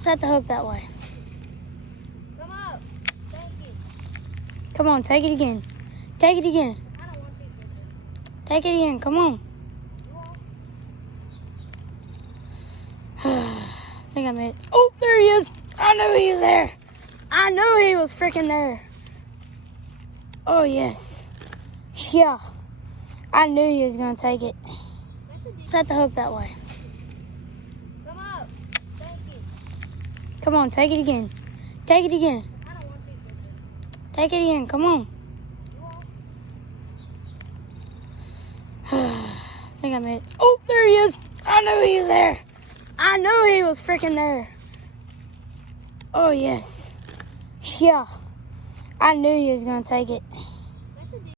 Set the hook that way. Come up. Thank you. Come on, take it again. Take it again. I don't want to. Take it again. Come on. I think I made. Oh, there he is. I knew he was there. I knew he was freaking there. Oh, yes. Yeah. I knew he was going to take it. Set the hook that way. Come up. Thank you. Come on, take it again. Take it again. I don't want to. Take it again. Come on. I think I made. Oh, there he is. I knew he was there. I knew he was freaking there. Oh, yes. Yeah. I knew he was going to take it.